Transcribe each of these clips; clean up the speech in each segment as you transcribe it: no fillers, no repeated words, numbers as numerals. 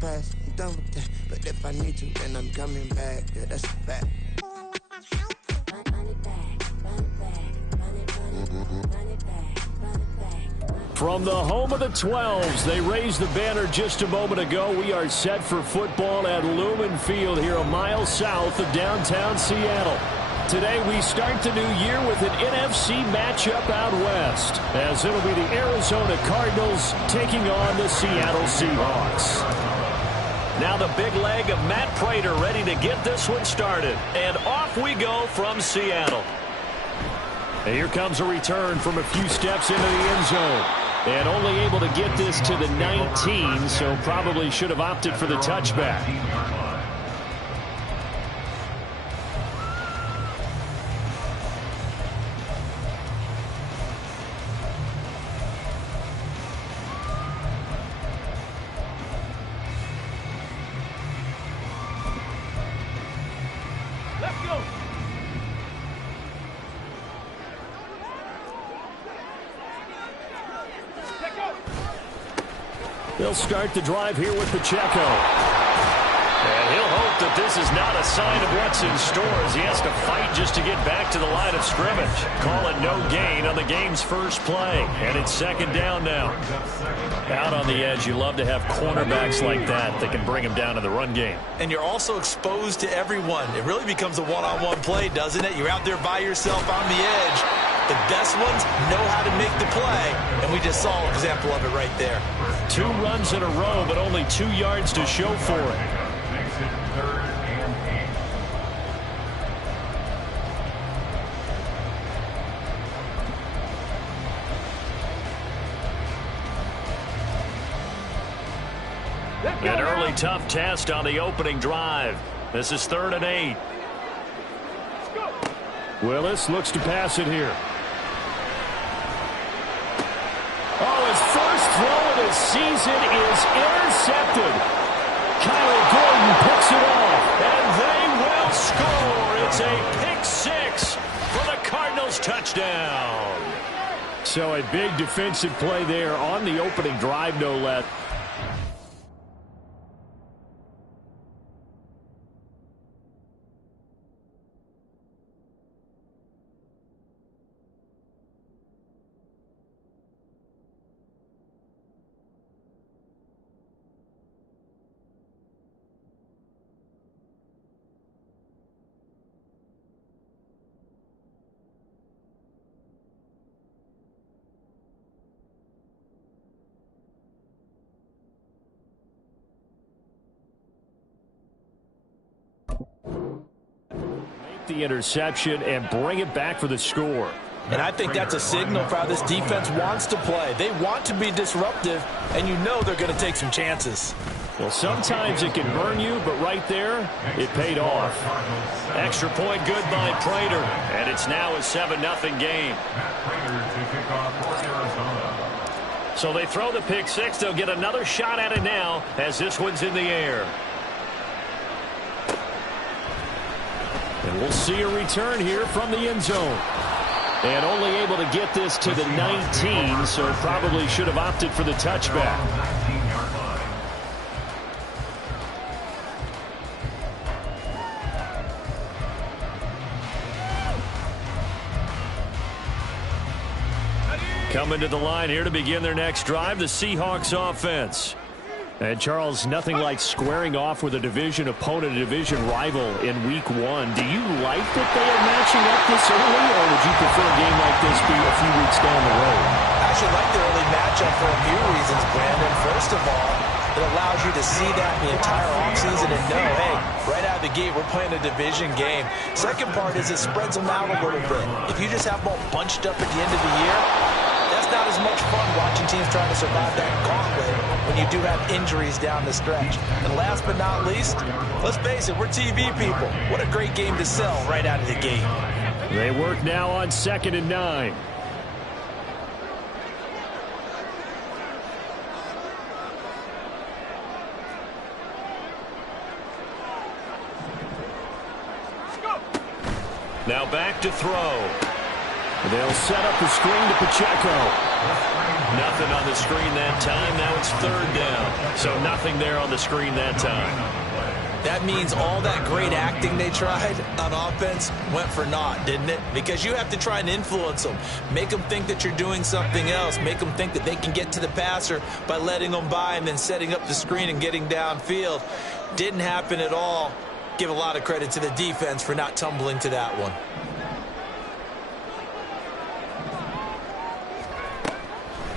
past, I'm done with that. But if I need to, then I'm coming back. Yeah, that's a fact. From the home of the 12s, they raised the banner just a moment ago. We are set for football at Lumen Field here a mile south of downtown Seattle. Today we start the new year with an NFC matchup out west, as it'll be the Arizona Cardinals taking on the Seattle Seahawks. Now the big leg of Matt Prater ready to get this one started. And off we go from Seattle. And here comes a return from a few steps into the end zone. And only able to get this to the 19, so probably should have opted for the touchback. They'll start the drive here with Pacheco. And he'll hope that this is not a sign of what's in store as he has to fight just to get back to the line of scrimmage. Call it no gain on the game's first play. And it's second down now. Out on the edge, you love to have cornerbacks like that that can bring him down in the run game. And you're also exposed to everyone. It really becomes a one-on-one play, doesn't it? You're out there by yourself on the edge. The best ones know how to make the play, and we just saw an example of it right there. 2 runs in a row, but only 2 yards to show for it. An early tough test on the opening drive. This is 3rd and 8. Willis looks to pass it here. Oh, his first throw of the season is intercepted. Kyle Gordon picks it off, and they will score. It's a pick 6 for the Cardinals touchdown. So a big defensive play there on the opening drive, no less. The interception and bring it back for the score. And I think that's a signal for how this defense wants to play. They want to be disruptive, and you know they're going to take some chances. Well, sometimes it can burn you, but right there, it paid off. Extra point good by Prater, and it's now a 7-0 game. So they throw the pick 6. They'll get another shot at it now as this one's in the air. And we'll see a return here from the end zone. And only able to get this to the 19, so probably should have opted for the touchback. Coming to the line here to begin their next drive, the Seahawks offense. And, Charles, nothing like squaring off with a division opponent, a division rival in Week 1. Do you like that they are matching up this early, or would you prefer a game like this be a few weeks down the road? I actually like the early matchup for a few reasons, Brandon. First of all, it allows you to see that in the entire offseason and know, hey, right out of the gate, we're playing a division game. Second part is it spreads them out a little bit. If you just have them all bunched up at the end of the year, that's not as much fun watching teams trying to survive that gauntlet when you do have injuries down the stretch. And last but not least, let's face it, we're TV people. What a great game to sell right out of the gate. They work now on 2nd and 9. Now back to throw. They'll set up the screen to Pacheco. Nothing on the screen that time. Now it's third down. So nothing there on the screen that time. That means all that great acting they tried on offense went for naught, didn't it? Because you have to try and influence them. Make them think that you're doing something else. Make them think that they can get to the passer by letting them by and then setting up the screen and getting downfield. Didn't happen at all. Give a lot of credit to the defense for not tumbling to that one.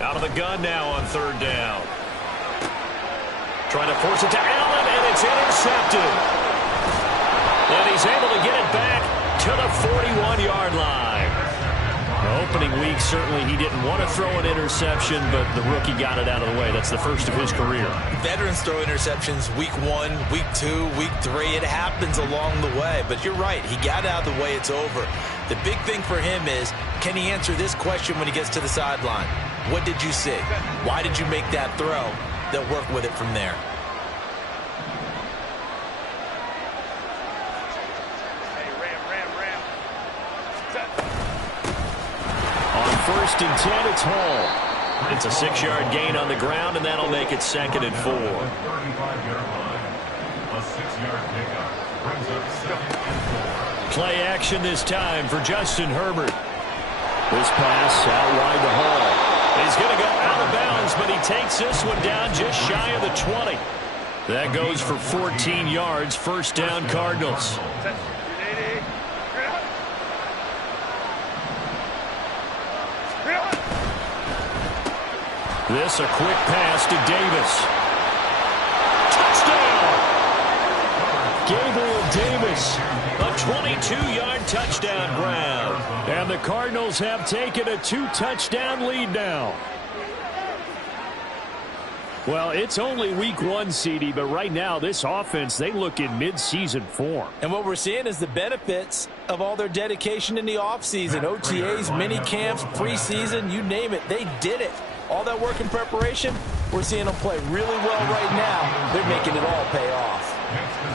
Out of the gun now on third down. Trying to force it to Allen, and it's intercepted. And he's able to get it back to the 41-yard line. The opening week, certainly he didn't want to throw an interception, but the rookie got it out of the way. That's the first of his career. Veterans throw interceptions week 1, week 2, week 3. It happens along the way. But you're right. He got out of the way. It's over. The big thing for him is, can he answer this question when he gets to the sideline? What did you see? Why did you make that throw? They'll work with it from there. On first and 10, it's Hall. It's a 6-yard gain on the ground, and that'll make it 2nd and 4. Play action this time for Justin Herbert. This pass out wide to Hall. He's going to go out of bounds, but he takes this one down just shy of the 20. That goes for 14 yards, first down Cardinals. This a quick pass to Davis. Touchdown! Gabriel Davis, a 22-yard touchdown grab. And the Cardinals have taken a 2-touchdown lead now. Well, it's only week 1, Skeeyee, but right now this offense, they look in mid-season form. And what we're seeing is the benefits of all their dedication in the offseason. OTAs, mini camps, preseason, you name it, they did it. All that work in preparation, we're seeing them play really well right now. They're making it all pay off.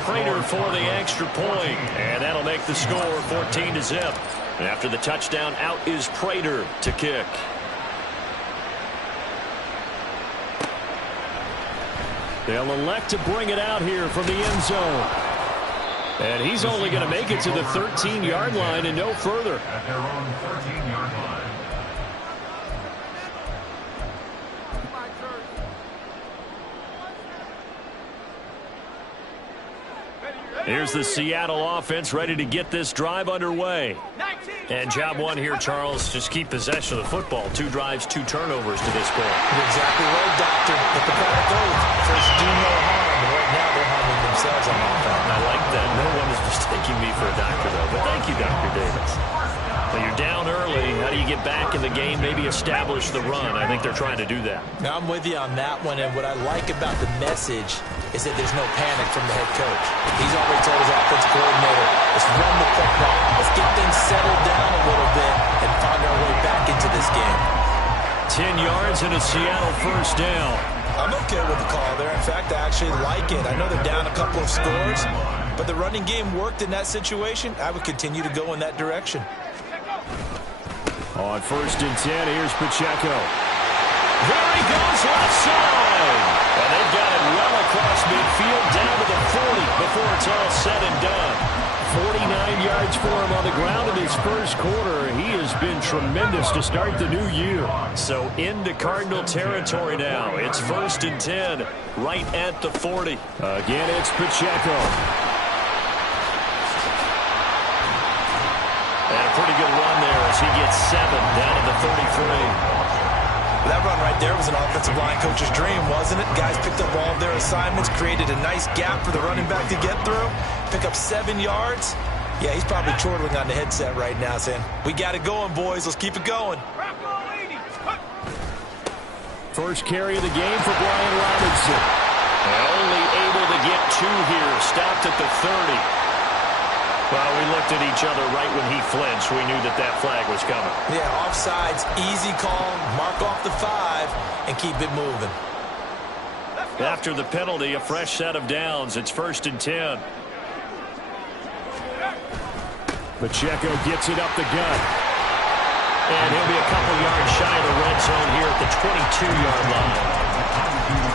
Prater for the extra point, and that'll make the score 14-0. After the touchdown, out is Prater to kick. They'll elect to bring it out here from the end zone. And he's only going to make it to the 13-yard line and no further. At their own 13-yard line. Here's the Seattle offense ready to get this drive underway. And job one here, Charles, just keep possession of the football. 2 drives, 2 turnovers to this point. You're exactly right, Doctor. But the product goes. First, do no harm. And right now, they're harming themselves on offense. I like that. No one is mistaking me for a doctor, though. But thank you, Dr. Davis. Well, you're down early. How do you get back in the game, maybe establish the run? I think they're trying to do that. Now, I'm with you on that one. And what I like about the message is that there's no panic from the head coach. He's already told his offensive coordinator, let's run the football. Let's get things settled down a little bit and find our way back into this game. 10 yards and a Seattle first down. I'm okay with the call there. In fact, I actually like it. I know they're down a couple of scores, but the running game worked in that situation. I would continue to go in that direction. On first and 10, here's Pacheco. There he goes, left side. And they've got it well across midfield, down to the 40 before it's all said and done. 49 yards for him on the ground in his first quarter. He has been tremendous to start the new year. So into Cardinal territory now. It's first and 10, right at the 40. Again, it's Pacheco. And a pretty good run there as he gets 7 down to the 33. That run right there was an offensive line coach's dream, wasn't it? Guys picked up all of their assignments, created a nice gap for the running back to get through, pick up 7 yards. Yeah, he's probably chortling on the headset right now saying, we got it going, boys. Let's keep it going. First carry of the game for Brian Robinson. And only able to get 2 here. Stopped at the 30. Well, we looked at each other right when he flinched. We knew that that flag was coming. Yeah, offsides, easy call, mark off the 5, and keep it moving. After the penalty, a fresh set of downs. It's first and 10. Pacheco gets it up the gut. And he'll be a couple yards shy of the red zone here at the 22-yard line.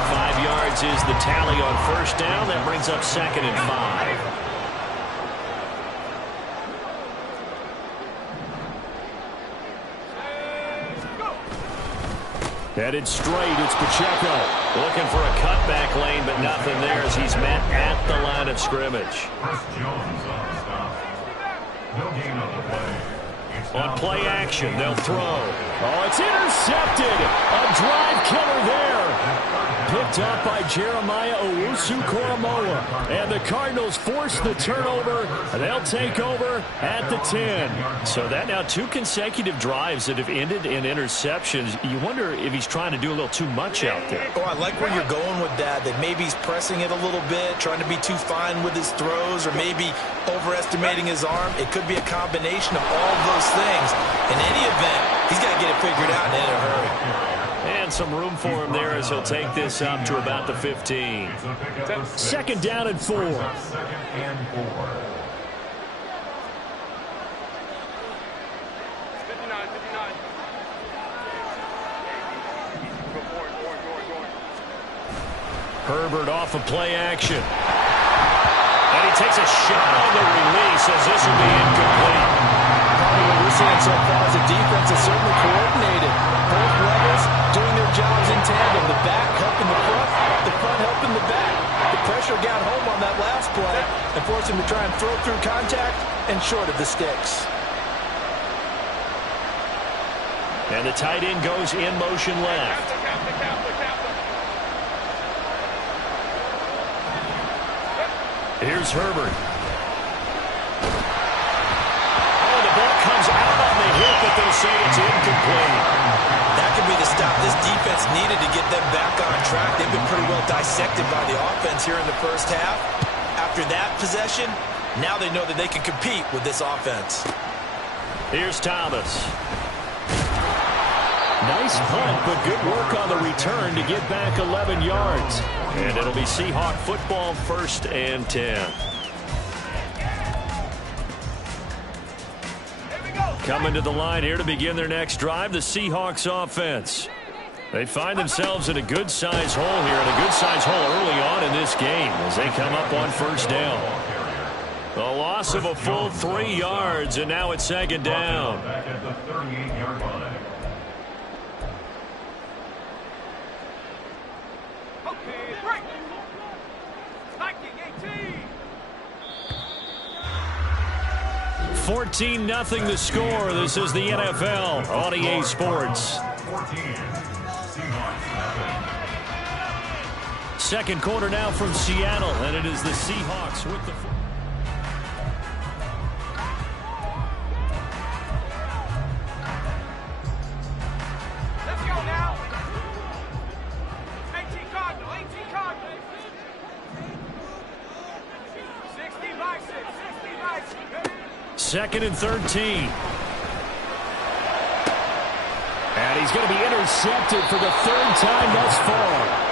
5 yards is the tally on first down. That brings up 2nd and 5. Headed straight, it's Pacheco. Looking for a cutback lane, but nothing there as he's met at the line of scrimmage. Chris Jones on the stop. No gain on the play. On play action, they'll throw. Oh, it's intercepted. A drive killer there. Picked up by Jeremiah Owusu-Koramoah. And the Cardinals force the turnover. They'll take over at the 10. So that now 2 consecutive drives that have ended in interceptions. You wonder if he's trying to do a little too much out there. Oh, I like where you're going with that maybe he's pressing it a little bit, trying to be too fine with his throws, or maybe overestimating his arm. It could be a combination of all of those things. In any event, he's got to get it figured out and in a hurry. And some room for him there as he'll take this up to about the 15. 2nd down and 4. 2nd and 4. Herbert off of play action. And he takes a shot on the release as this will be incomplete. What we're seeing so far is the defense is certainly coordinated. Both levels doing their jobs in tandem. The back helping the front helping the back. The pressure got home on that last play and forced him to try and throw through contact and short of the sticks. And the tight end goes in motion left. Here's Herbert. Oh, the ball comes out on the hit, but they'll say it's incomplete. That could be the stop this defense needed to get them back on track. They've been pretty well dissected by the offense here in the first half. After that possession, now they know that they can compete with this offense. Here's Thomas. Nice punt, but good work on the return to get back 11 yards. And it'll be Seahawk football, 1st and 10. Coming to the line here to begin their next drive, the Seahawks offense. They find themselves in a good-sized hole here, and a good-sized hole early on in this game as they come up on 1st down. The loss of a full 3 yards, and now it's 2nd down. Back at the 38-yard line. 14-0 the score. This is the NFL on EA Sports. 2nd quarter now from Seattle, and it is the Seahawks with the... Let's go now. 18 Cardinal, 18 Cardinal. 60 by 6, 60 by 6. 2nd and 13. And he's going to be intercepted for the 3rd time thus far.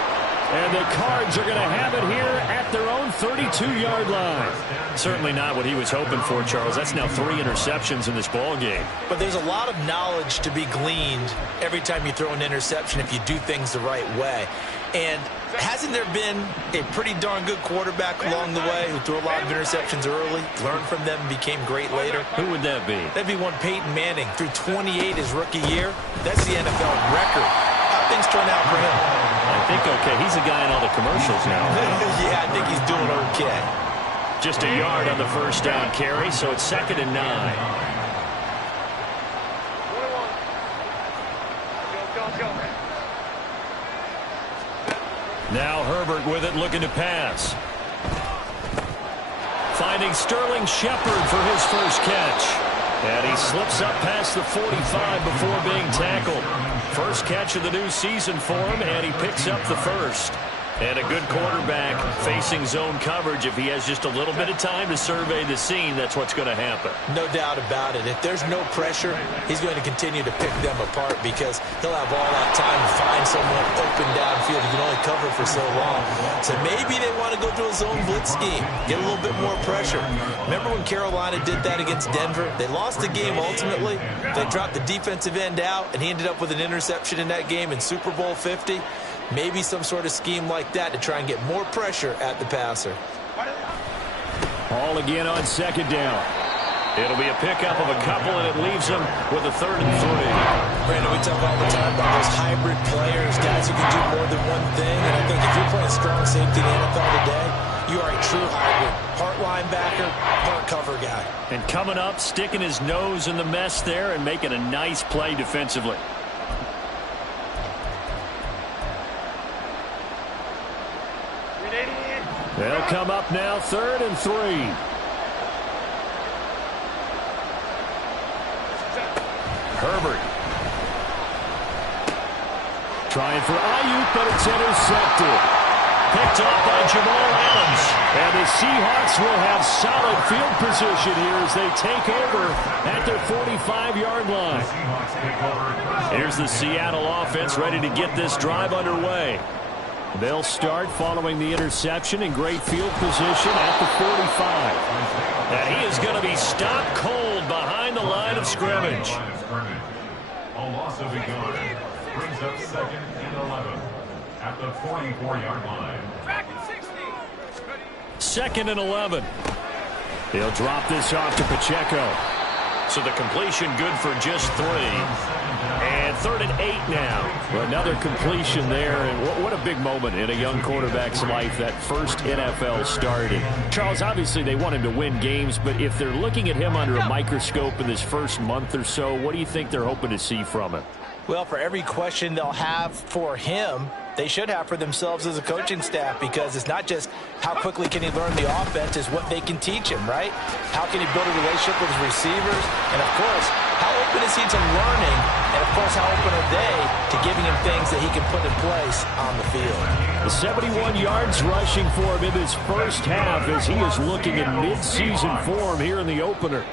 And the Cards are going to have it here at their own 32-yard line. Certainly not what he was hoping for, Charles. That's now 3 interceptions in this ball game. But there's a lot of knowledge to be gleaned every time you throw an interception if you do things the right way. And hasn't there been a pretty darn good quarterback along the way who threw a lot of interceptions early, learned from them, and became great later? Who would that be? That'd be one Peyton Manning. Threw 28 his rookie year. That's the NFL record. How things turn out for him? I think okay. He's a guy in all the commercials now. Yeah, I think he's doing okay. Just a yard on the 1st down carry, so it's 2nd and 9. Now Herbert with it, looking to pass. Finding Sterling Shepard for his first catch. And he slips up past the 45 before being tackled. First catch of the new season for him, and he picks up the 1st. And a good quarterback facing zone coverage. If he has just a little bit of time to survey the scene, that's what's going to happen. No doubt about it. If there's no pressure, he's going to continue to pick them apart because he'll have all that time to find someone open downfield. He can only cover for so long. So maybe they want to go to a zone blitz scheme, get a little bit more pressure. Remember when Carolina did that against Denver? They lost the game ultimately. They dropped the defensive end out, and he ended up with an interception in that game in Super Bowl 50. Maybe some sort of scheme like that to try and get more pressure at the passer. Ball again on second down. It'll be a pickup of a couple, and it leaves them with a 3rd and 3. Brandon, we talk all the time about those hybrid players, guys who can do more than one thing. And I think if you're playing strong safety in the NFL today, you are a true hybrid. Part linebacker, part cover guy. And coming up, sticking his nose in the mess there and making a nice play defensively. They'll come up now, 3rd and 3. Herbert. Trying for Ayuk, but it's intercepted. Picked off by Jamal Adams. And the Seahawks will have solid field position here as they take over at their 45-yard line. Here's the Seattle offense ready to get this drive underway. They'll start following the interception in great field position at the 45. And he is going to be stopped cold behind the line of scrimmage. A loss of a yard brings up 2nd and 11 at the 44-yard line. 2nd and 11. He'll drop this off to Pacheco. So the completion good for just 3. And 3rd and 8 now. Another completion there. And what a big moment in a young quarterback's life, that first NFL start. And Charles, obviously they want him to win games, but if they're looking at him under a microscope in this first month or so, what do you think they're hoping to see from him? Well, for every question they'll have for him, they should have for themselves as a coaching staff, because it's not just how quickly can he learn the offense, it's what they can teach him, right? How can he build a relationship with his receivers? And, of course, how open is he to learning? And, of course, how open are they to giving him things that he can put in place on the field? The 71 yards rushing for him in this first half as he is looking in mid-season form here in the opener.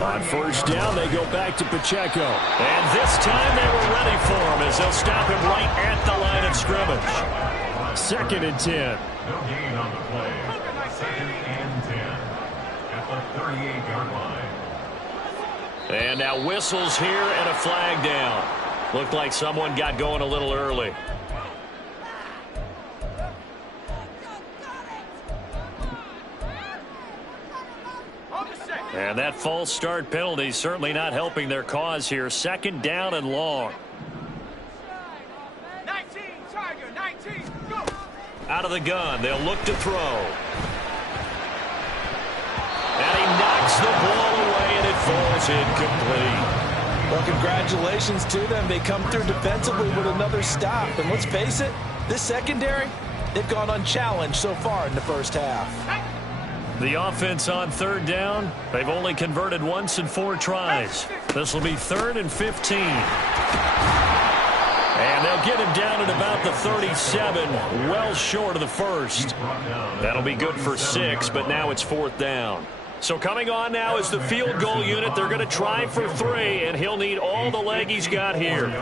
On first down, they go back to Pacheco. And this time they were ready for him as they'll stop him right at the line of scrimmage. 2nd and 10. No gain on the play. 2nd and 10 at the 38-yard line. And now whistles here and a flag down. Looked like someone got going a little early. And that false start penalty certainly not helping their cause here. 2nd down and long. 19, Tiger, 19, go! Out of the gun, they'll look to throw. And he knocks the ball away, and it falls incomplete. Well, congratulations to them. They come through defensively with another stop. And let's face it, this secondary, they've gone unchallenged so far in the first half. The offense on 3rd down, they've only converted once in 4 tries. This will be 3rd and 15. And they'll get him down at about the 37, well short of the first. That'll be good for 6, but now it's 4th down. So coming on now is the field goal unit. They're going to try for 3, and he'll need all the leg he's got here.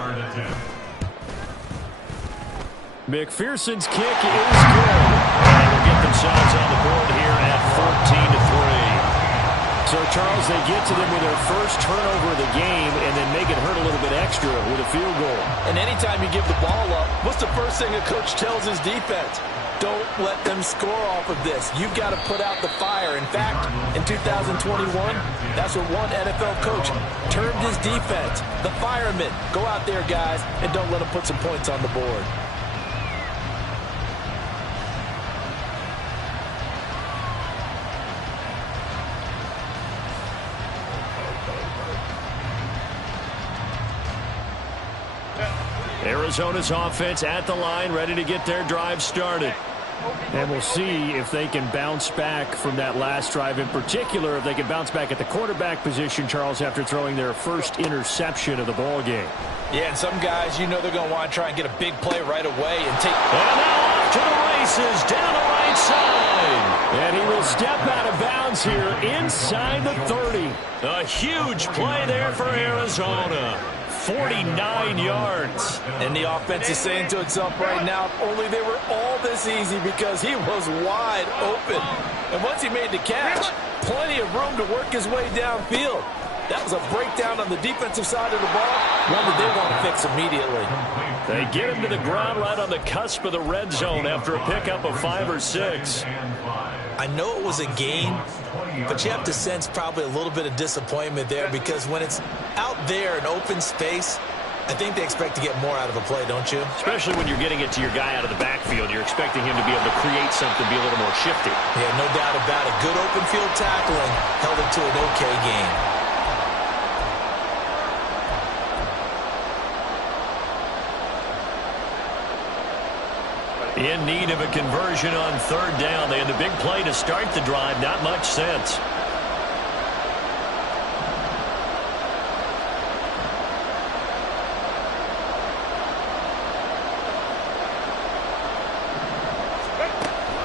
McPherson's kick is good. And they will get themselves on the board here at 14-3. So, Charles, they get to them with their first turnover of the game and then make it hurt a little bit extra with a field goal. And anytime you give the ball up, what's the first thing a coach tells his defense? Don't let them score off of this. You've got to put out the fire. In fact, in 2021, that's what one NFL coach termed his defense, the firemen. Go out there, guys, and don't let them put some points on the board. Arizona's offense at the line, ready to get their drive started. And we'll see if they can bounce back from that last drive. In particular, if they can bounce back at the quarterback position, Charles, after throwing their first interception of the ball game. Yeah, and some guys, you know they're going to want to try and get a big play right away and take... And now off to the races, down the right side. And he will step out of bounds here inside the 30. A huge play there for Arizona. 49 yards. And the offense is saying to itself right now, if only they were all this easy, because he was wide open. And once he made the catch, plenty of room to work his way downfield. That was a breakdown on the defensive side of the ball, one that they want to fix immediately. They get him to the ground right on the cusp of the red zone after a pickup of 5 or 6. I know it was a gain, but you have to sense probably a little bit of disappointment there, because when it's out there in open space, I think they expect to get more out of a play, don't you? Especially when you're getting it to your guy out of the backfield. You're expecting him to be able to create something, be a little more shifty. Yeah, no doubt about it. Good open field tackling held it to an okay gain. In need of a conversion on third down. They had the big play to start the drive. Not much sense.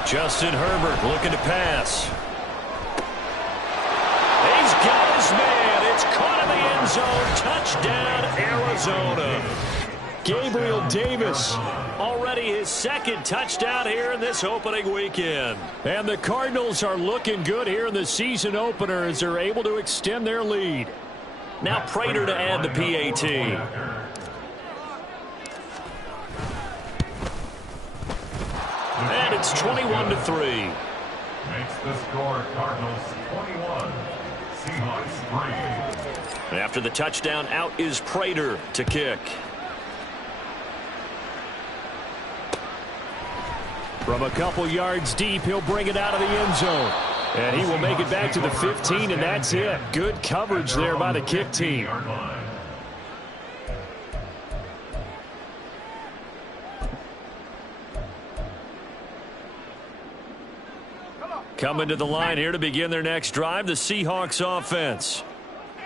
Justin Herbert looking to pass. He's got his man. It's caught in the end zone. Touchdown, Arizona. Gabriel Davis, already his second touchdown here in this opening weekend. And the Cardinals are looking good here in the season opener as they're able to extend their lead. Now Prater to add the PAT. And it's 21-3. Makes the score Cardinals 21, Seahawks 3. And after the touchdown, out is Prater to kick. From a couple yards deep, he'll bring it out of the end zone. And he will make it back to the 15, and that's it. Good coverage there by the kick team. Coming to the line here to begin their next drive, the Seahawks offense.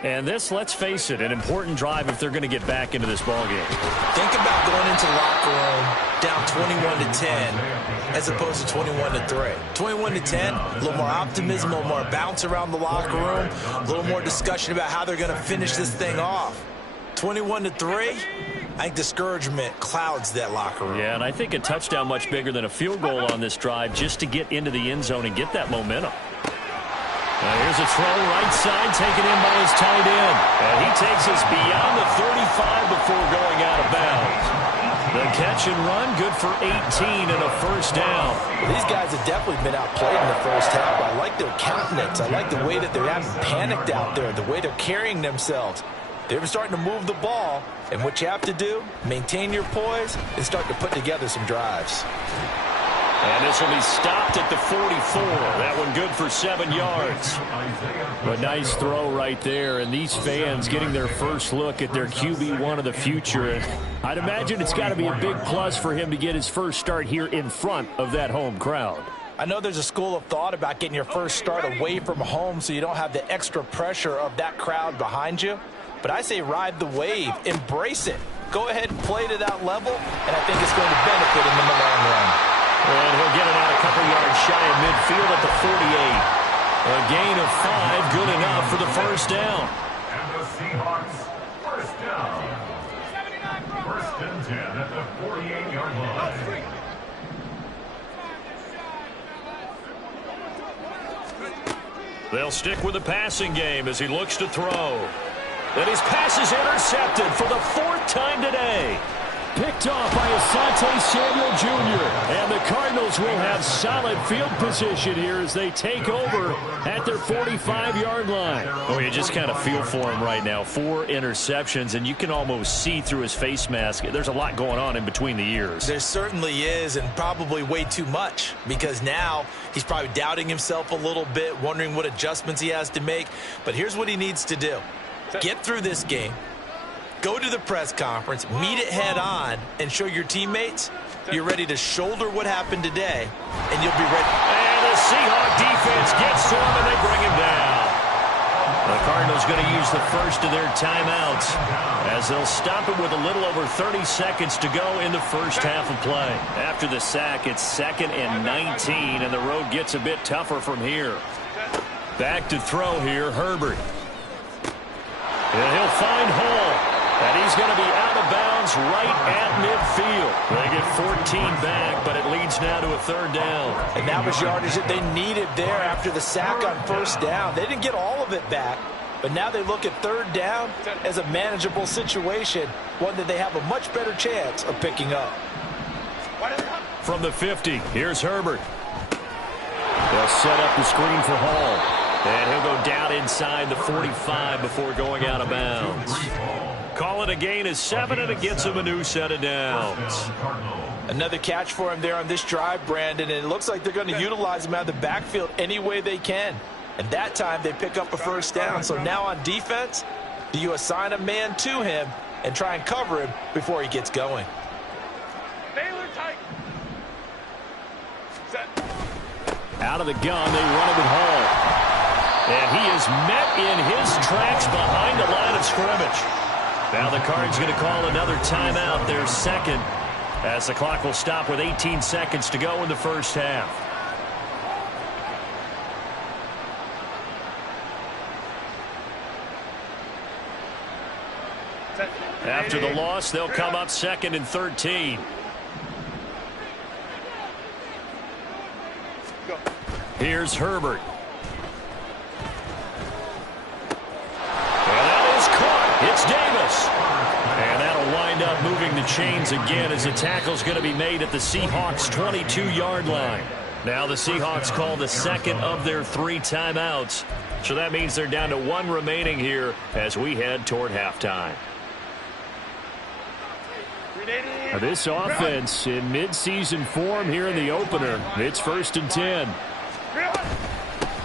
And this, let's face it, an important drive if they're going to get back into this ballgame. Think about going into the locker room down 21-10 as opposed to 21-3. 21-10, a little more optimism, a little more bounce around the locker room, a little more discussion about how they're going to finish this thing off. 21-3, I think discouragement clouds that locker room. Yeah, and I think a touchdown much bigger than a field goal on this drive just to get into the end zone and get that momentum. Here's a throw right side taken in by his tight end. And he takes us beyond the 35 before going out of bounds. The catch and run, good for 18 and a first down. Well, these guys have definitely been outplayed in the first half. I like their countenance. I like the way that they haven't panicked out there, the way they're carrying themselves. They're starting to move the ball, and what you have to do, maintain your poise and start to put together some drives. And this will be stopped at the 44. That one good for 7 yards. A nice throw right there. And these fans getting their first look at their QB1 of the future. And I'd imagine it's got to be a big plus for him to get his first start here in front of that home crowd. I know there's a school of thought about getting your first start away from home so you don't have the extra pressure of that crowd behind you. But I say ride the wave. Embrace it. Go ahead and play to that level, and I think it's going to benefit him in the long run. And he'll get it out a couple yards shy of midfield at the 48. A gain of 5, good enough for the first down. And the Seahawks, first down. First and 10 at the 48-yard line. They'll stick with the passing game as he looks to throw. And his pass is intercepted for the 4th time today. Picked off by Asante Samuel Jr. And the Cardinals will have solid field position here as they take over at their 45-yard line. Oh, you just kind of feel for him right now. 4 interceptions, and you can almost see through his face mask. There's a lot going on in between the ears. There certainly is, and probably way too much, because now he's probably doubting himself a little bit, wondering what adjustments he has to make. But here's what he needs to do. Get through this game. Go to the press conference, meet it head on, and show your teammates You're ready to shoulder what happened today, and you'll be ready. And the Seahawk defense gets to him, and they bring him down. The Cardinals going to use the first of their timeouts as they'll stop him with a little over 30 seconds to go in the first half of play. After the sack, it's 2nd and 19, and the road gets a bit tougher from here. Back to throw here, Herbert. And he'll find Hall. And he's going to be out of bounds right at midfield. They get 14 back, but it leads now to a 3rd down. And that was yardage that they needed there after the sack on 1st down. They didn't get all of it back, but now they look at 3rd down as a manageable situation, one that they have a much better chance of picking up. From the 50, here's Herbert. They'll set up the screen for Hall. And he'll go down inside the 45 before going out of bounds. Call it a gain of 7, and it gets him a new set of downs. Another catch for him there on this drive, Brandon, and it looks like they're going to utilize him out of the backfield any way they can. And that time they pick up a 1st down. So now on defense, do you assign a man to him and try and cover him before he gets going? Out of the gun, they run it with Hall. And he is met in his tracks behind the line of scrimmage. Now the Cards going to call another timeout, their 2nd, as the clock will stop with 18 seconds to go in the first half. After the loss, they'll come up 2nd and 13. Here's Herbert. It's Davis. And that'll wind up moving the chains again as the tackle's going to be made at the Seahawks' 22-yard line. Now the Seahawks call the 2nd of their 3 timeouts. So that means they're down to 1 remaining here as we head toward halftime. This offense in midseason form here in the opener. It's 1st and 10.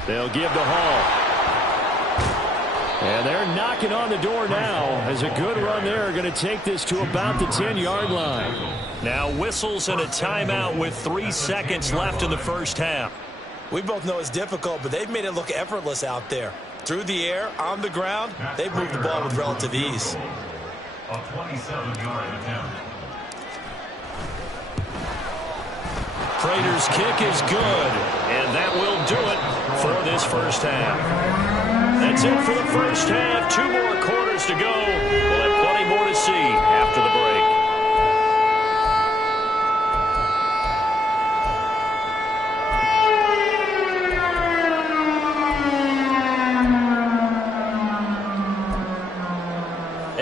They'll give to Hall. And they're knocking on the door now as a good run there are going to take this to about the 10-yard line. Now whistles and a timeout with 3 seconds left in the first half. We both know it's difficult, but they've made it look effortless out there. Through the air, on the ground, they've moved the ball with relative ease. A 27-yard attempt. Prater's kick is good, and that will do it for this first half. That's it for the first half. 2 more quarters to go. We'll have plenty more to see after the break.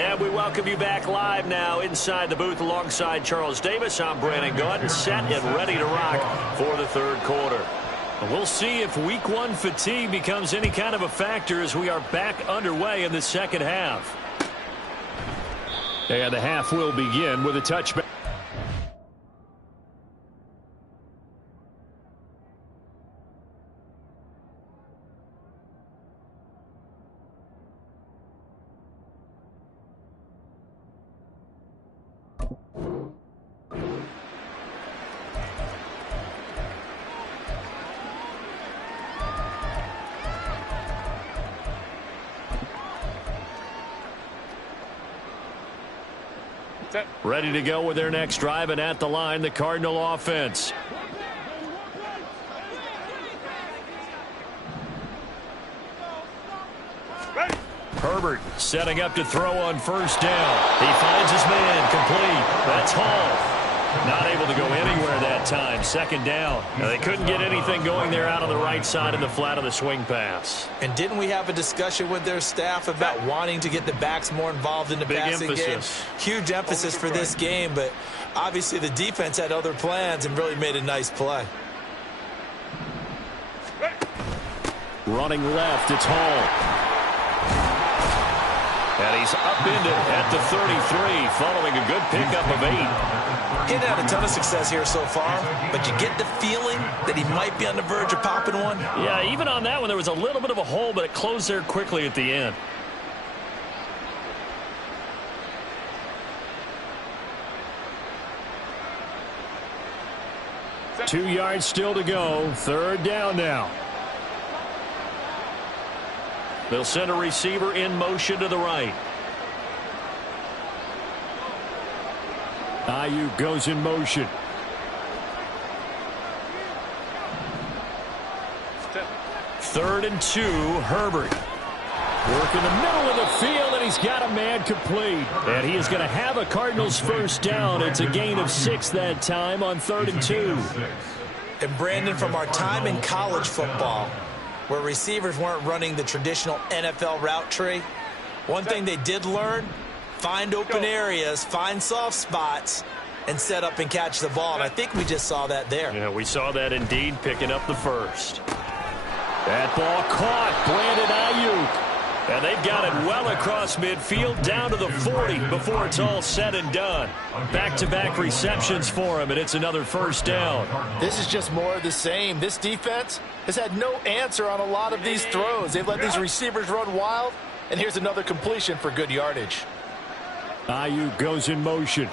And we welcome you back live now inside the booth alongside Charles Davis. I'm Brandon Gordon, set and ready to rock for the 3rd quarter. We'll see if week 1 fatigue becomes any kind of a factor as we are back underway in the 2nd half. And the half will begin with a touchback. Ready to go with their next drive, and at the line, the Cardinal offense. Herbert setting up to throw on 1st down. He finds his man, complete. That's Hall. Not able to go anywhere that time. 2nd down. Now, they couldn't get anything going there out on the right side in the flat of the swing pass. And didn't we have a discussion with their staff about wanting to get the backs more involved in the passing game? Huge emphasis for this game, but obviously the defense had other plans and really made a nice play. Running left, it's Hall. And he's upended at the 33 following a good pickup of 8. He had a ton of success here so far, but you get the feeling that he might be on the verge of popping one. Yeah, even on that one, there was a little bit of a hole, but it closed there quickly at the end. 2 yards still to go. Third down now. They'll send a receiver in motion to the right. Ayuk goes in motion. Third and 2, Herbert. Work in the middle of the field, and he's got a man complete. And he is going to have a Cardinals first down. It's a gain of 6 that time on 3rd and 2. And Brandon, from our time in college football, where receivers weren't running the traditional NFL route tree, one thing they did learn, find open areas, find soft spots, and set up and catch the ball. And I think we just saw that there. Yeah, we saw that indeed, picking up the first. That ball caught. Brandon Ayuk. And they've got it well across midfield, down to the 40 before it's all said and done. Back-to-back receptions for him, and it's another first down. This is just more of the same. This defense has had no answer on a lot of these throws. They've let these receivers run wild, and here's another completion for good yardage. Ayuk goes in motion.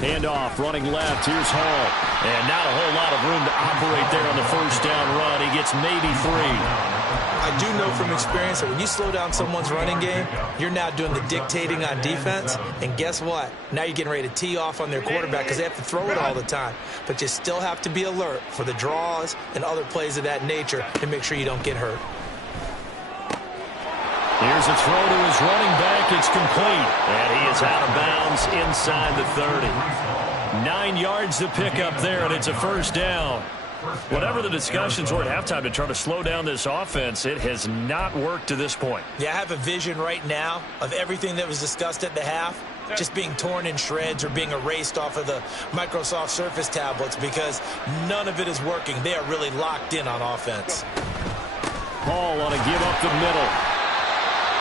Handoff, running left. Here's Hall. And not a whole lot of room to operate there on the first down run. He gets maybe 3. I do know from experience that when you slow down someone's running game, you're now doing the dictating on defense. And guess what? Now you're getting ready to tee off on their quarterback because they have to throw it all the time. But you still have to be alert for the draws and other plays of that nature to make sure you don't get hurt. Here's a throw to his running back. It's complete. And he is out of bounds inside the 30. 9 yards to pick up there, and it's a first down. Whatever the discussions were at halftime to try to slow down this offense, it has not worked to this point. Yeah, I have a vision right now of everything that was discussed at the half just being torn in shreds or being erased off of the Microsoft Surface tablets because none of it is working. They are really locked in on offense. Hall on a give up the middle.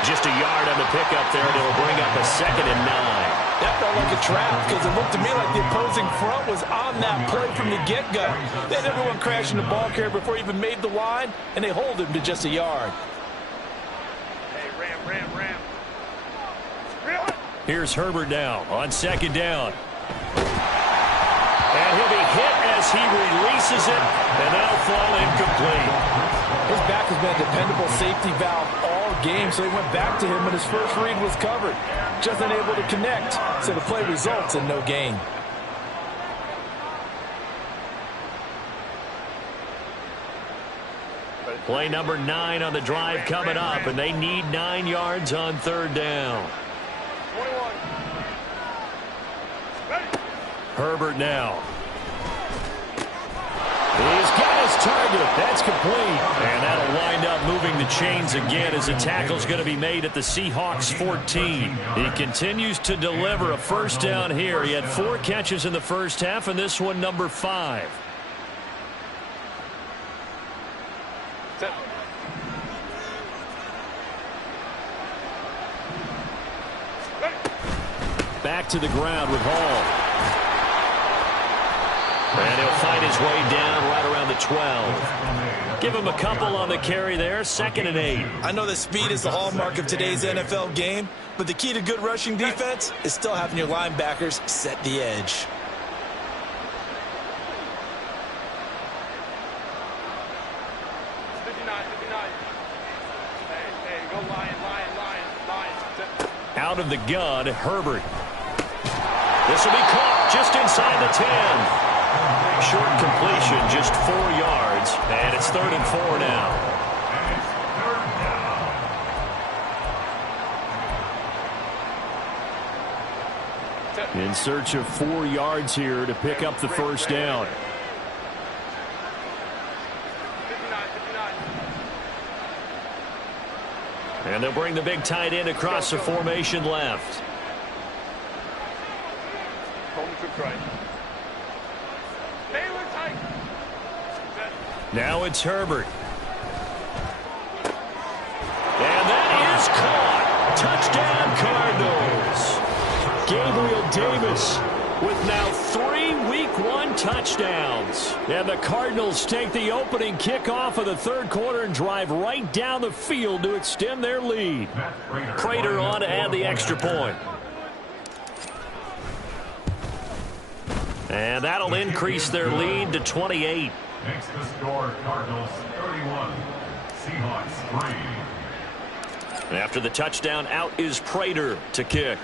Just a yard on the pickup there, and it'll bring up a 2nd and 9. That felt like a trap because it looked to me like the opposing front was on that play from the get-go. They had everyone crashing the ball carrier before he even made the line, and they hold him to just a yard. Hey, Ram. Here's Herbert now on 2nd down. And he'll be hit as he releases it, and that'll fall incomplete. His back has been a dependable safety valve all game, so he went back to him when his first read was covered. Just unable to connect, so the play results in no gain. Play number 9 on the drive coming up, and they need 9 yards on 3rd down. 21. Herbert now. He's got his target. That's complete. And that'll wind up moving the chains again as a tackle's going to be made at the Seahawks 14. He continues to deliver a first down here. He had 4 catches in the first half, and this one number 5. Back to the ground with Hall. And he'll find his way down right around the 12. Give him a couple on the carry there. 2nd and 8. I know that speed is the hallmark of today's NFL game, but the key to good rushing defense is still having your linebackers set the edge. Hey, go Lion. Out of the gun, Herbert. This will be caught just inside the 10. Short completion, just 4 yards, and it's 3rd and 4 now. In search of 4 yards here to pick up the first down. 59. And they'll bring the big tight end across the formation left. Now it's Herbert. And that is caught. Touchdown, Cardinals. Gabriel Davis with now 3 Week 1 touchdowns. And the Cardinals take the opening kickoff of the 3rd quarter and drive right down the field to extend their lead. Prater on to add the extra point. And that'll increase their lead to 28. Makes the score Cardinals 31, Seahawks 3. After the touchdown, out is Prater to kick.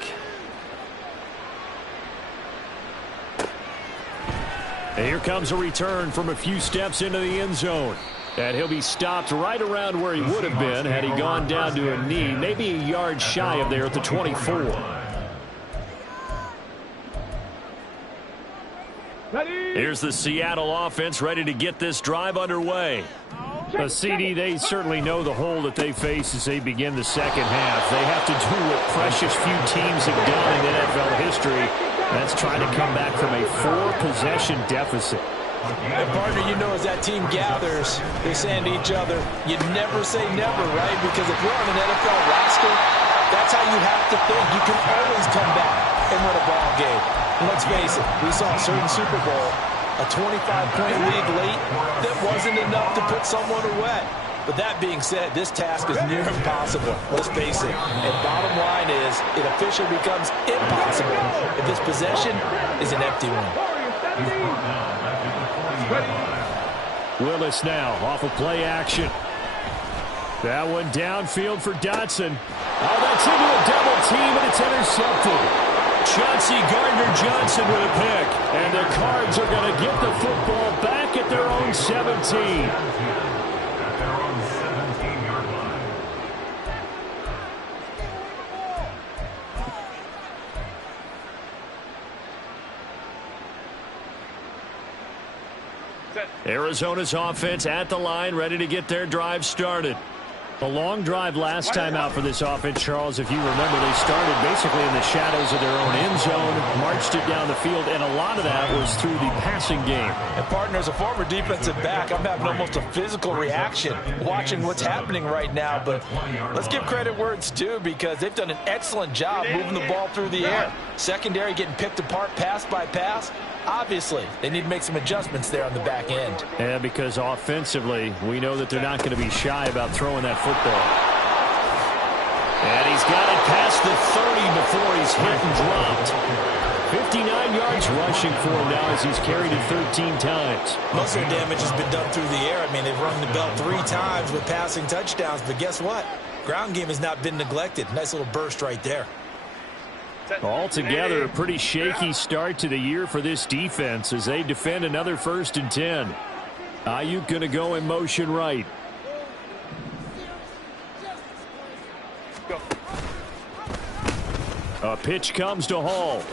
And here comes a return from a few steps into the end zone. And he'll be stopped right around where he would have been had he gone down to a knee, maybe a yard shy of there at the 24. Here's the Seattle offense ready to get this drive underway. CD, they certainly know the hole that they face as they begin the second half. They have to do what precious few teams have done in NFL history. That's trying to come back from a 4-possession deficit. And partner, you know, as that team gathers, they're saying to each other, you never say never, right? Because if you're on an NFL roster, that's how you have to think. You can always come back and win a ball game. And let's face it, we saw a certain Super Bowl, a 25-point lead late, that wasn't enough to put someone away. But that being said, this task is near impossible. Let's face it. And bottom line is, it officially becomes impossible if this possession is an empty one. Willis now off of play action. That one downfield for Dotson. Oh, that's into a double team, and it's intercepted. Chauncey Gardner-Johnson with a pick. And the Cards are going to get the football back at their own 17. Arizona's offense at the line, ready to get their drive started. A long drive last time out for this offense, Charles. If you remember, they started basically in the shadows of their own end zone, marched it down the field, and a lot of that was through the passing game. And partner, as a former defensive back, I'm having almost a physical reaction watching what's happening right now. But let's give credit where it's due, because they've done an excellent job moving the ball through the air. Secondary getting picked apart pass by pass. Obviously, they need to make some adjustments there on the back end. Yeah, because offensively, we know that they're not going to be shy about throwing that football. And he's got it past the 30 before he's hit and dropped. 59 yards rushing for him now as he's carried it 13 times. Most of their damage has been done through the air. I mean, they've rung the bell 3 times with passing touchdowns, but guess what? Ground game has not been neglected. Nice little burst right there. Altogether, a pretty shaky start to the year for this defense as they defend another 1st and 10. Ayuk going to go in motion right. A pitch comes to Hall.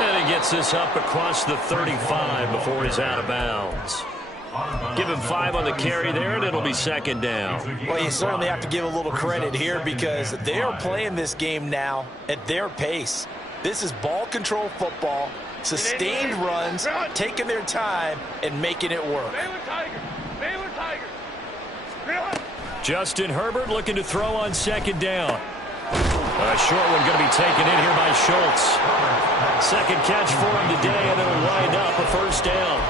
And he gets this up across the 35 before he's out of bounds. Give him 5 on the carry there, and it'll be 2nd down. Well, you certainly have to give a little credit here, because they are playing this game now at their pace. This is ball control football, sustained runs, taking their time, and making it work. Justin Herbert looking to throw on 2nd down. A short one going to be taken in here by Schultz. 2nd catch for him today, and it'll wind up a 1st down.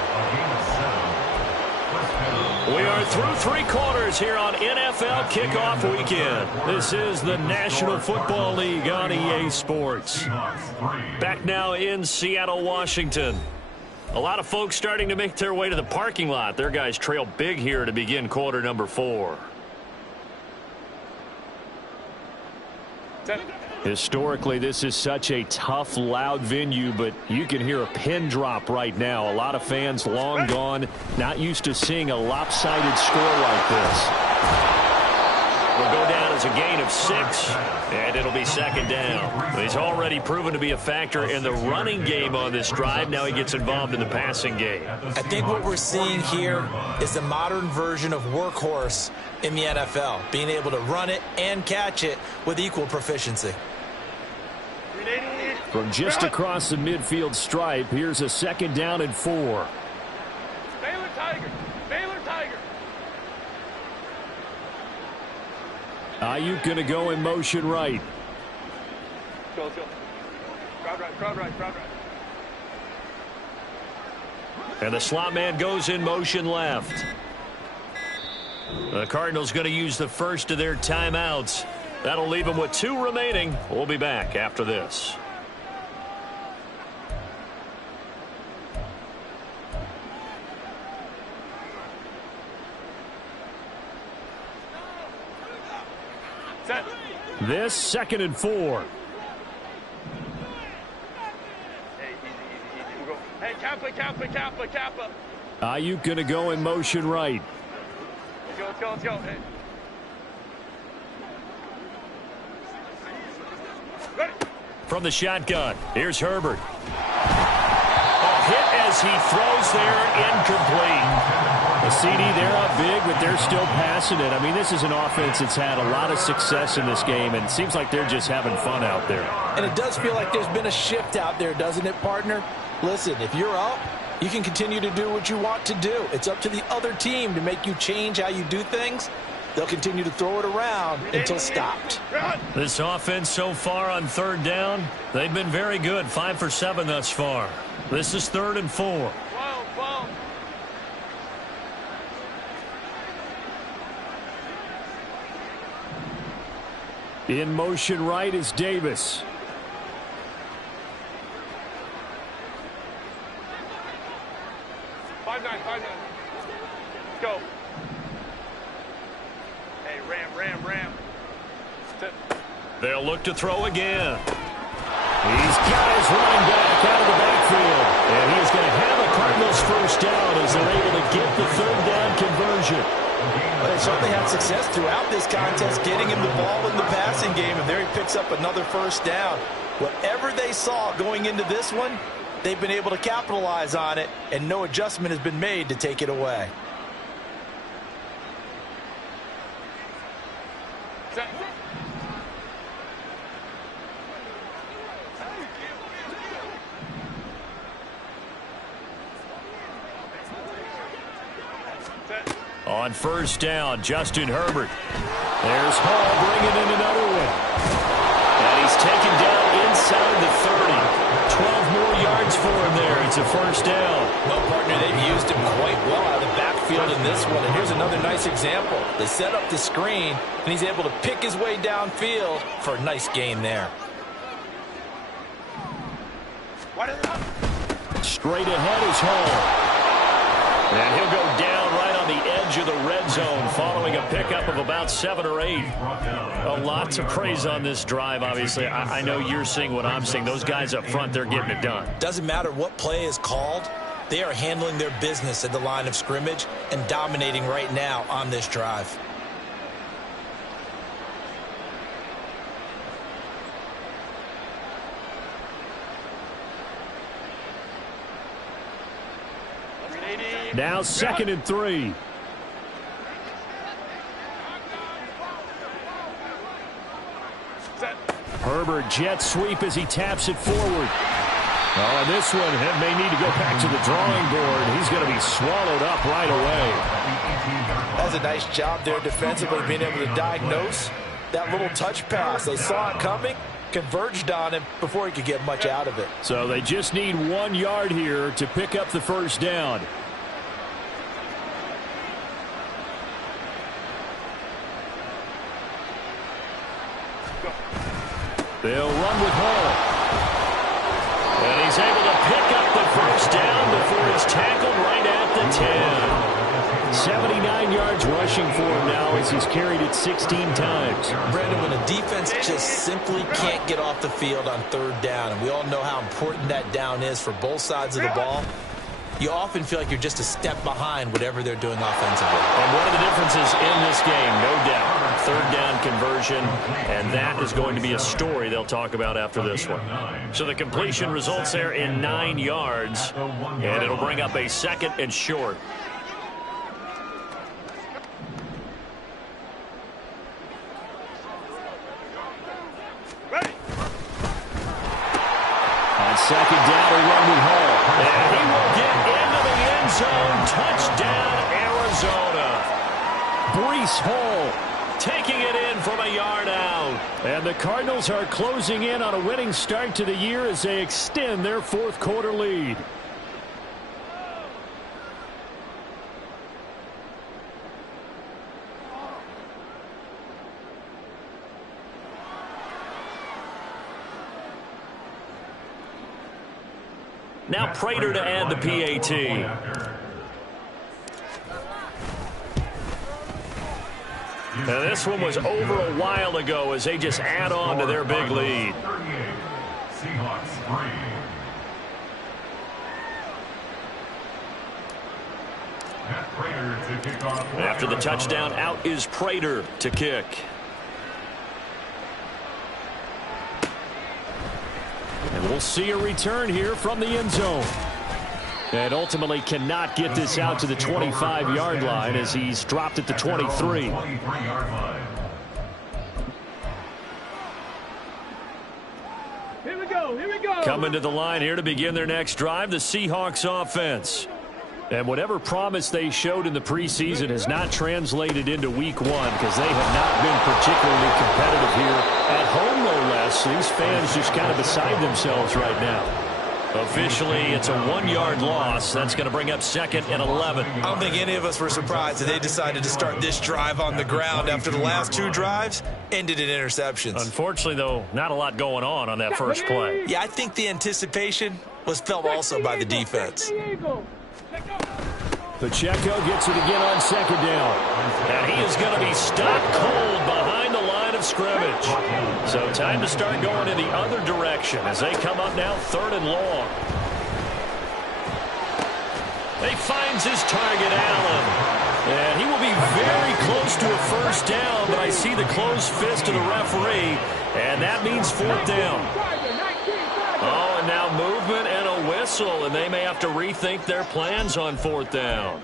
We are through 3 quarters here on NFL Kickoff Weekend. This is the National Football League on EA Sports. Back now in Seattle, Washington. A lot of folks starting to make their way to the parking lot. Their guys trail big here to begin quarter number 4. Historically, this is such a tough, loud venue, but you can hear a pin drop right now. A lot of fans long gone, not used to seeing a lopsided score like this. Will go down as a gain of 6, and it'll be 2nd down. He's already proven to be a factor in the running game on this drive. Now he gets involved in the passing game. I think what we're seeing here is the modern version of workhorse in the NFL, being able to run it and catch it with equal proficiency. From just across the midfield stripe, here's a 2nd down and 4. Baylor Tiger. Baylor Tiger. Ayuk going to go in motion right. Go. Crowd right. And the slot man goes in motion left. The Cardinals going to use the first of their timeouts. That'll leave them with 2 remaining. We'll be back after this. This 2nd and 4. Hey, Kappa. Ayuk going to go in motion right. Let's go. Hey. Ready. From the shotgun, here's Herbert. Hit as he throws there, incomplete. The CD, they're up big, but they're still passing it. I mean, this is an offense that's had a lot of success in this game, and it seems like they're just having fun out there. And it does feel like there's been a shift out there, doesn't it, partner? Listen, if you're up, you can continue to do what you want to do. It's up to the other team to make you change how you do things. They'll continue to throw it around until stopped. This offense so far on 3rd down, they've been very good. 5 for 7 thus far. This is 3rd and 4. In motion right is Davis. Five nine. Go. Hey, ram. They'll look to throw again. He's got his running back out of the backfield. And he's going to have a Cardinals first down as they're able to get the 3rd down conversion. Well, they certainly had success throughout this contest, getting him the ball in the passing game, and there he picks up another first down. Whatever they saw going into this one, they've been able to capitalize on it, and no adjustment has been made to take it away. On first down, Justin Herbert. There's Hall bringing in another one. And he's taken down inside the 30. 12 more yards for him there. It's a first down. Well, partner, they've used him quite well out of the backfield in this one. And here's another nice example. They set up the screen, and he's able to pick his way downfield for a nice gain there. Straight ahead is Hall. And he'll go down right on the edge of the red zone following a pickup of about 7 or 8. A lot to praise on this drive, obviously. I know you're seeing what I'm seeing. Those guys up front, they're getting it done. Doesn't matter what play is called. They are handling their business at the line of scrimmage and dominating right now on this drive. Now 2nd and 3. Herbert jet sweep as he taps it forward. Oh, this one may need to go back to the drawing board. He's going to be swallowed up right away. That's a nice job there defensively, being able to diagnose that little touch pass. They saw it coming, converged on him before he could get much out of it. So they just need 1 yard here to pick up the first down. They'll run with Hall. And he's able to pick up the first down before he's tackled right at the 10. 79 yards rushing for him now as he's carried it 16 times. Brandon, when a defense just simply can't get off the field on 3rd down, and we all know how important that down is for both sides of the ball, you often feel like you're just a step behind whatever they're doing offensively. And one of the differences in this game, no doubt, 3rd down conversion, and that is going to be a story they'll talk about after this one. So the completion results there in 9 yards, and it'll bring up a 2nd and short. On 2nd down, a run with Hall. And he will get into the end zone. Touchdown, Arizona. Breece Hall taking it in from a yard out. And the Cardinals are closing in on a winning start to the year as they extend their 4th quarter lead. Now Prater to add the PAT. Now, this one was over a while ago as they just add on to their big lead. Seahawks 3. After the touchdown, out is Prater to kick. And we'll see a return here from the end zone. And ultimately cannot get this out to the 25-yard line as he's dropped at the 23. Here we go, here we go. Coming to the line here to begin their next drive, the Seahawks offense. And whatever promise they showed in the preseason has not translated into week one because they have not been particularly competitive here. At home, no less. These fans just kind of beside themselves right now. Officially, it's a 1-yard loss. That's going to bring up 2nd and 11. I don't think any of us were surprised that they decided to start this drive on the ground after the last 2 drives ended in interceptions. Unfortunately, though, not a lot going on that first play. Yeah, I think the anticipation was felt also by the defense. Pacheco gets it again on 2nd down. And he is going to be stopped cold behind the line of scrimmage. So time to start going in the other direction as they come up now 3rd and long. He finds his target, Allen. And he will be very close to a first down, but I see the closed fist of the referee, and that means 4th down. Oh, and now movement and a whistle, and they may have to rethink their plans on 4th down.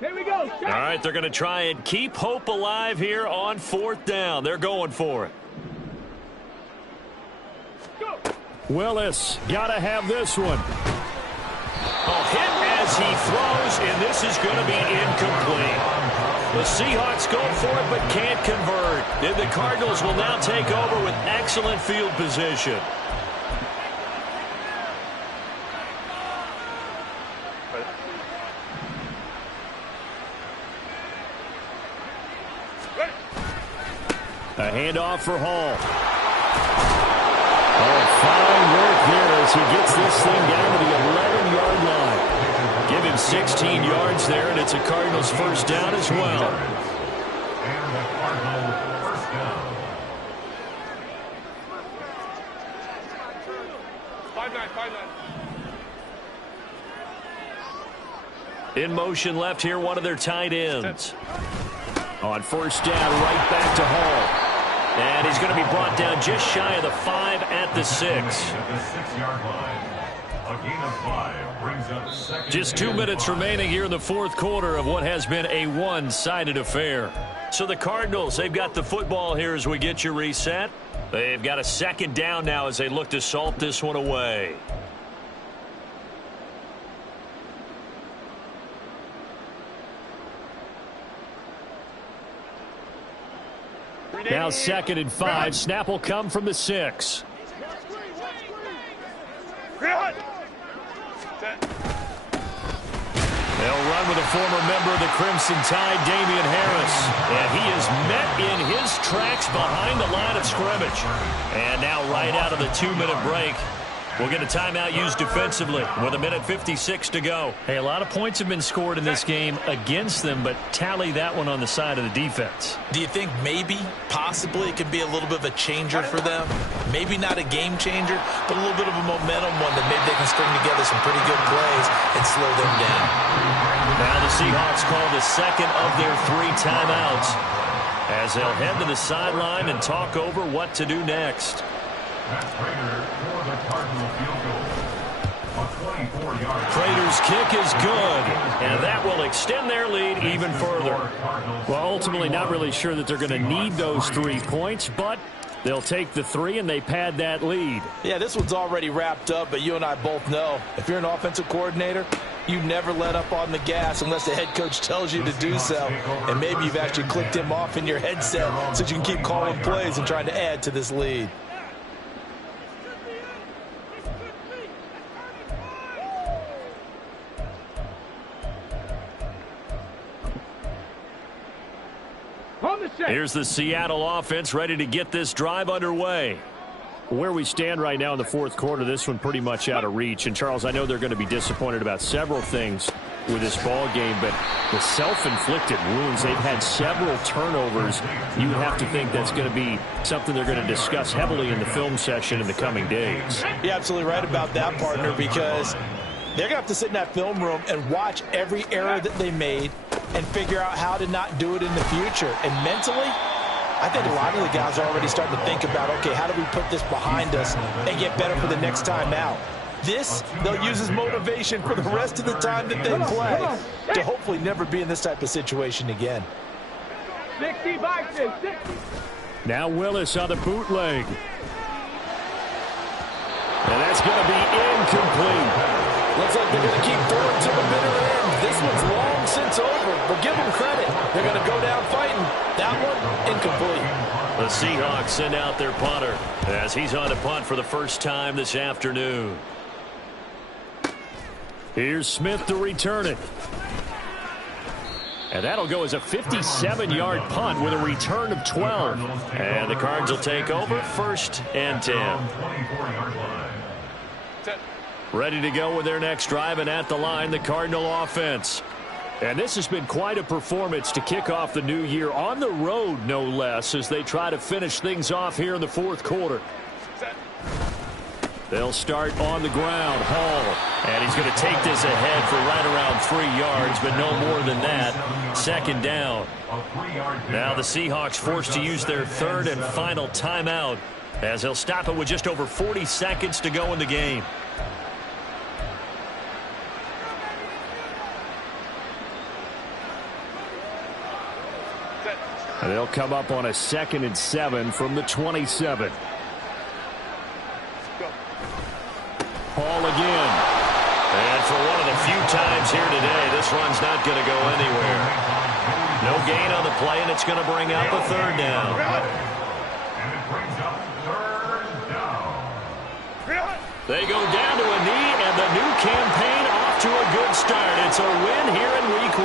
Here we go. All right, they're going to try and keep hope alive here on 4th down. They're going for it. Willis, got to have this one. A hit as he throws, and this is going to be incomplete. The Seahawks go for it but can't convert. And the Cardinals will now take over with excellent field position. A handoff for Hall. Oh, fine work there as he gets this thing down to the 11-yard line. Give him 16 yards there, and it's a Cardinals first down as well. And the Cardinal first down. 5-9. In motion left here, one of their tight ends. On first down, right back to Hall. And he's going to be brought down just shy of the 5 at the 6. At the 6-yard line. A gain of 5 brings up 2nd. Just 2 minutes remaining here in the 4th quarter of what has been a one-sided affair. So the Cardinals, they've got the football here as we get you reset. They've got a 2nd down now as they look to salt this one away. Now 2nd and 5. Snap will come from the 6. They'll run with a former member of the Crimson Tide, Damian Harris. And he is met in his tracks behind the line of scrimmage. And now right out of the 2-minute break, we'll get a timeout used defensively with 1:56 to go. Hey, a lot of points have been scored in this game against them, but tally that one on the side of the defense. Do you think maybe, possibly, it could be a little bit of a changer for them? Maybe not a game changer, but a little bit of a momentum one that maybe they can string together some pretty good plays and slow them down. Now the Seahawks call the 2nd of their 3 timeouts as they'll head to the sideline and talk over what to do next. That's Prater for the Cardinal field goal. A 24-yard. Prater's kick is good, and that will extend their lead even further. Well, ultimately, not really sure that they're going to need those 3 points, but they'll take the 3 and they pad that lead. Yeah, this one's already wrapped up, but you and I both know if you're an offensive coordinator, you never let up on the gas unless the head coach tells you to do so. And maybe you've actually clicked him off in your headset so you can keep calling plays and trying to add to this lead. On the Here's the Seattle offense ready to get this drive underway. Where we stand right now in the fourth quarter, this one pretty much out of reach. And, Charles, I know they're going to be disappointed about several things with this ball game, but the self-inflicted wounds, they've had several turnovers. You would have to think that's going to be something they're going to discuss heavily in the film session in the coming days. You're absolutely right about that, partner, because they're going to have to sit in that film room and watch every error that they made and figure out how to not do it in the future. And mentally, I think a lot of the guys are already starting to think about, okay, how do we put this behind us and get better for the next time out? This, they'll use as motivation for the rest of the time that they play to hopefully never be in this type of situation again. 60 boxes, 60. Now Willis on the bootleg. And that's going to be incomplete. Looks like they're going to keep throwing to the bitter end. This one's long since over, but give them credit. They're going to go down fighting. That one, incomplete. The Seahawks send out their punter as he's on to punt for the first time this afternoon. Here's Smith to return it. And that'll go as a 57-yard punt with a return of 12. And the Cards will take over, 1st and 10. Ready to go with their next drive, and at the line, the Cardinal offense. And this has been quite a performance to kick off the new year on the road, no less, as they try to finish things off here in the fourth quarter. They'll start on the ground. Hall. And he's going to take this ahead for right around 3 yards, but no more than that. 2nd down. Now the Seahawks forced to use their 3rd and final timeout, as they'll stop it with just over 40 seconds to go in the game. And they'll come up on a 2nd and 7 from the 27. Hall again. And for one of the few times here today, this run's not going to go anywhere. No gain on the play, and it's going to bring up a 3rd down. They go down to a knee, and the new campaign off to a good start. It's a win here in Week 1.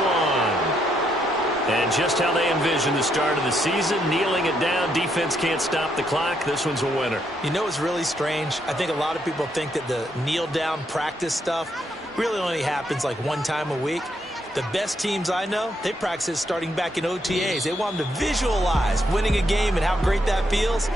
And just how they envision the start of the season, kneeling it down, defense can't stop the clock. This one's a winner. You know, it's really strange. I think a lot of people think that the kneel-down practice stuff really only happens like one time a week. The best teams I know, they practice starting back in OTAs. They want them to visualize winning a game and how great that feels.